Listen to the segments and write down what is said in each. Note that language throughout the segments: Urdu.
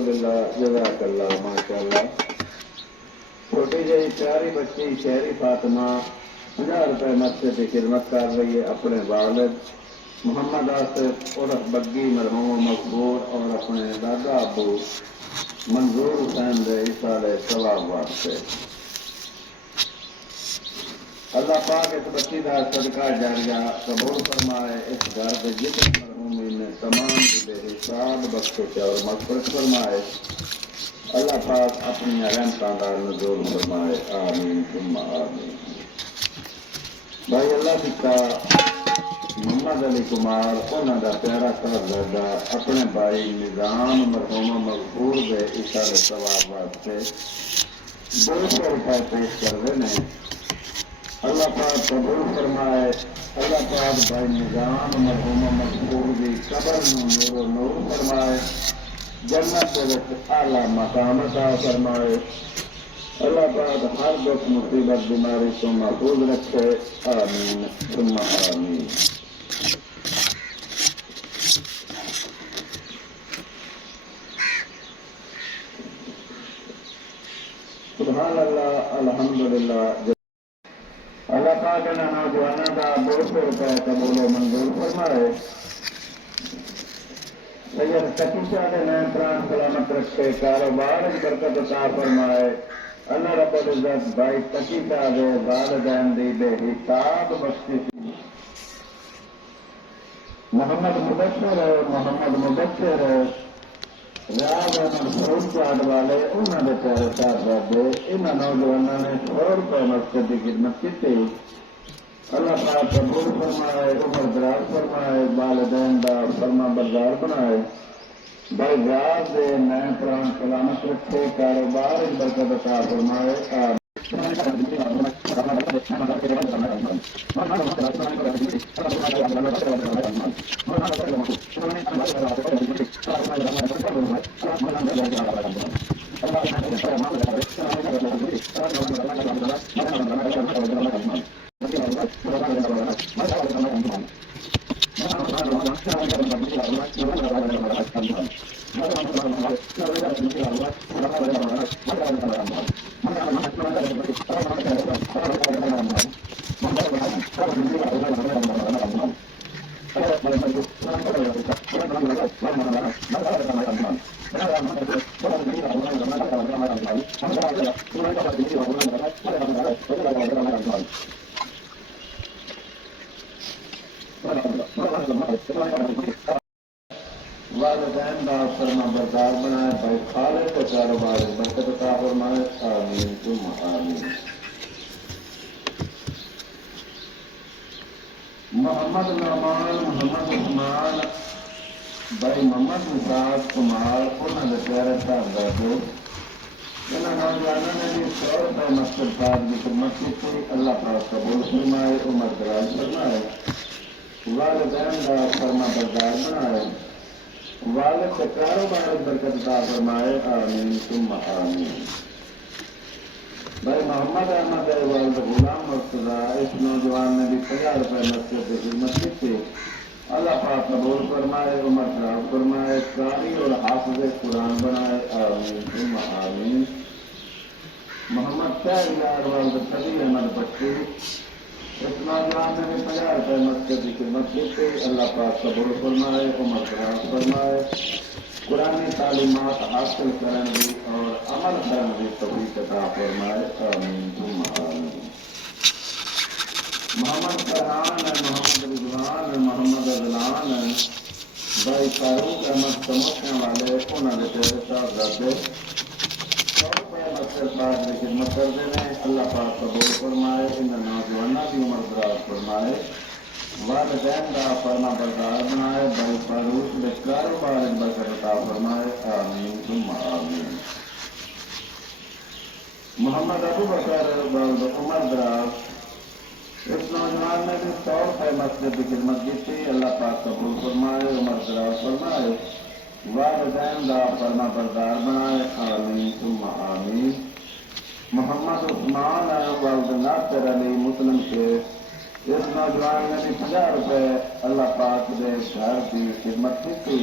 الحمدللہ، جزاک اللہ، ماشاء اللہ۔ چھوٹی جی پیاری بچی شہری فاطمہ 50 روپے مسجد کی خدمت کر رہی ہے اپنے والد محمد آصف عرف بگی مرحوم مقبول اور اپنے دادا ابو منظور حسین دے سال ثواب واسطے۔ اللہ پاک اس بچی کا صدقہ جاریہ قبول فرمائے، اس گھر کے جتنے مرحومین نے تمام بے حساب بخشش اور مغفرت فرمائے۔ اللہ پاک اپنی رحمتاں دا نزول فرمائے، آمین ثم آمین۔ بھائی اللہ دکھا محمد علی کمار انہوں کا پیارا صاحبزادہ اپنے بھائی نظام مرحوم مغفور دے اشارے ثواب واسطے 200 روپے پیش کر رہے ہیں۔ اللہ پاک قبول فرمائے، اللہ پاک بھائی نظام مرحوم مغفور دی قبر نور و نور فرمائے، جنت کے اعلیٰ مقام عطا فرمائے۔ اللہ پاک ہر دکھ مصیبت بیماری کو محفوظ رکھے، آمین ثم آمین۔ سبحان اللہ، الحمدللہ۔ اللہ پاک نے نوجوانوں کا 200 روپے قبول و منظور فرمائے۔ سید تقی شاہ کے نین پران سلامت رکھے، کاروبار برکت عطا فرمائے۔ اللہ رب العزت بھائی تقی شاہ دے والدین دی بے حساب بخشش۔ محمد مبشر ریاض احمد فروخ چاٹ والے انہوں نے پیارے صاحبزادے انہوں نوجوانوں نے 100 روپے مسجد کی خدمت کی۔ اللہ پاک قبول فرمائے، عمر دراز فرمائے، والدین دا فرما بردار بنائے۔ بھائی ریاض دے نئے پران سلامت رکھے، کاروبار برکت عطا فرمائے، آمین۔ والدین کا فرما بردار بنائے، بھائی خالق کو کاروبار برکت عطا فرمائے، آمین ثم آمین۔ محمد نعمان، محمد عثمان، بھائی محمد نساز کمار انہوں نے پیارے صاحبزادے انہوں نوجوانوں نے بھی 100 روپے مسجد پاک کی خدمت کی، اللہ پاک قبول فرمائے، عمر دراز فرمائے، والدین کا فرما بردار بنائے، والد کے کاروبار برکت عطا فرمائے، آمین ثم آمین۔ بھائی محمد احمد والد غلام مرتضیٰ اس نوجوان نے بھی 50 روپے مسجد کی خدمت کی، اللہ پاک قبول فرمائے، عمر دراز فرمائے، قاری اور حافظ قرآن بنائے، آمین ثم آمین۔ محمد شاہ یار والد صدی احمد بچی اس نوجوان نے بھی 50 روپے مسجد کی خدمت کی، اللہ پاک قبول فرمائے، عمر دراز فرمائے، قرآن تعلیمات حاصل کرنے کی اور عمل کرنے کی توفیق عطا فرمائے، آمین ثم آمین۔ محمد فرحان ہے، محمد رضوان، محمد اذلان، بھائی فاروق احمد سموسے والے انہوں نے پیارے صاحبزادے 100 روپے مسجد پاک کی خدمت کرتے ہیں، اللہ پاک قبول فرمائے، ان نوجوانوں کی عمر دراز فرمائے، والدین کا فرما بردار بنائے، بھائی فاروق کے کاروبار برکت عطا فرمائے، آمین ثم آمین۔ محمد ابو بکر والد عمر دراز اس نوجوان نے بھی 100 روپے مسجد کی خدمت کی تھی، اللہ پاک قبول فرمائے، عمر دراز فرمائے، والدین کا فرما بردار بنائے، آمین ثم آمین۔ محمد عثمان والد ناصر علی مسلم کے اس نوجوان نے بھی 50 روپے اللہ پاک دے گھر کی خدمت کی تھی،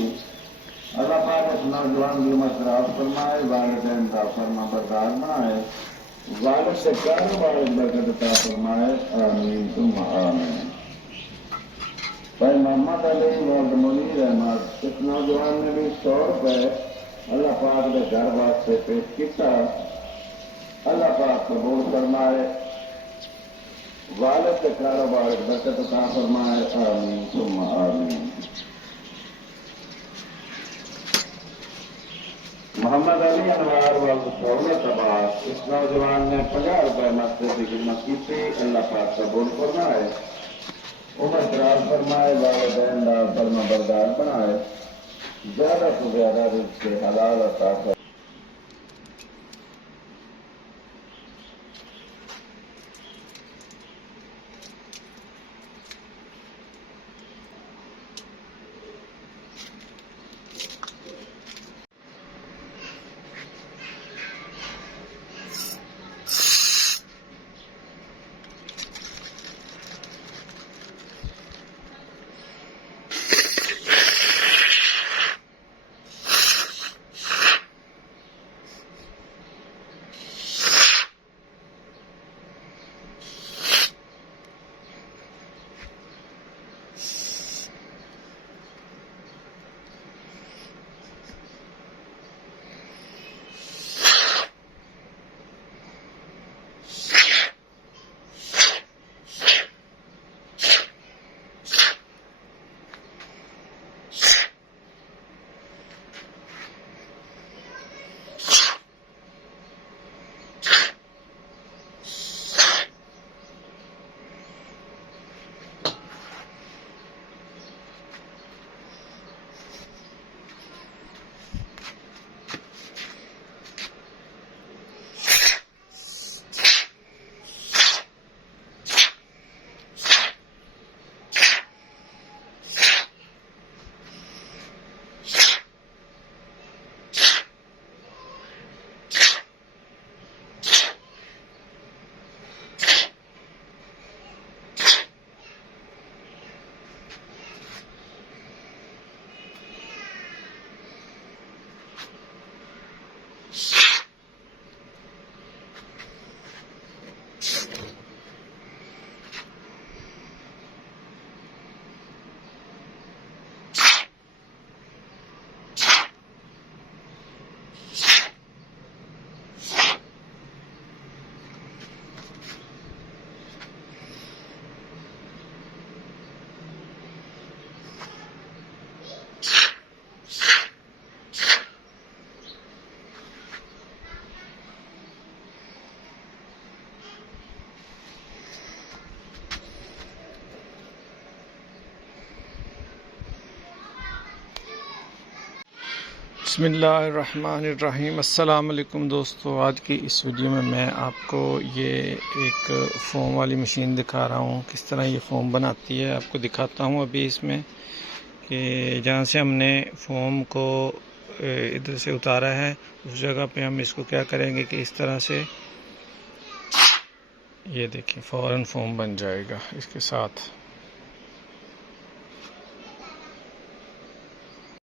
اللہ پاک اس نوجوان کی مسرات فرمائے، والدین کا فرما بردار بنائے، والد سے کاروبار برکت عطا فرمائے، آمین ثم آمین۔ بھائی محمد علی مرد منیر احمد، اس نوجوان نے بھی 100 روپے اللہ پاک کے گھر واسطے پیش کیا، اللہ پاک قبول فرمائے، والد کے کاروبار برکت عطا فرمائے، آمین ثم آمین۔ محمد علی انوار وقت سہولت عباس، اس نوجوان نے 50 روپے مسجد کی خدمت کی تھی، اللہ پاک قبول فرمائے، عمر دراز فرمائے، والدین کا فرما بردار بنائے، زیادہ سے زیادہ رزق کے حلال عطا فرمائے۔ بسم اللہ الرحمن الرحیم۔ السلام علیکم دوستو، آج کی اس ویڈیو میں آپ کو یہ ایک فوم والی مشین دکھا رہا ہوں، کس طرح یہ فوم بناتی ہے آپ کو دکھاتا ہوں۔ ابھی اس میں کہ جہاں سے ہم نے فوم کو ادھر سے اتارا ہے اس جگہ پہ ہم اس کو کیا کریں گے کہ اس طرح سے یہ دیکھیں فوراً فوم بن جائے گا اس کے ساتھ۔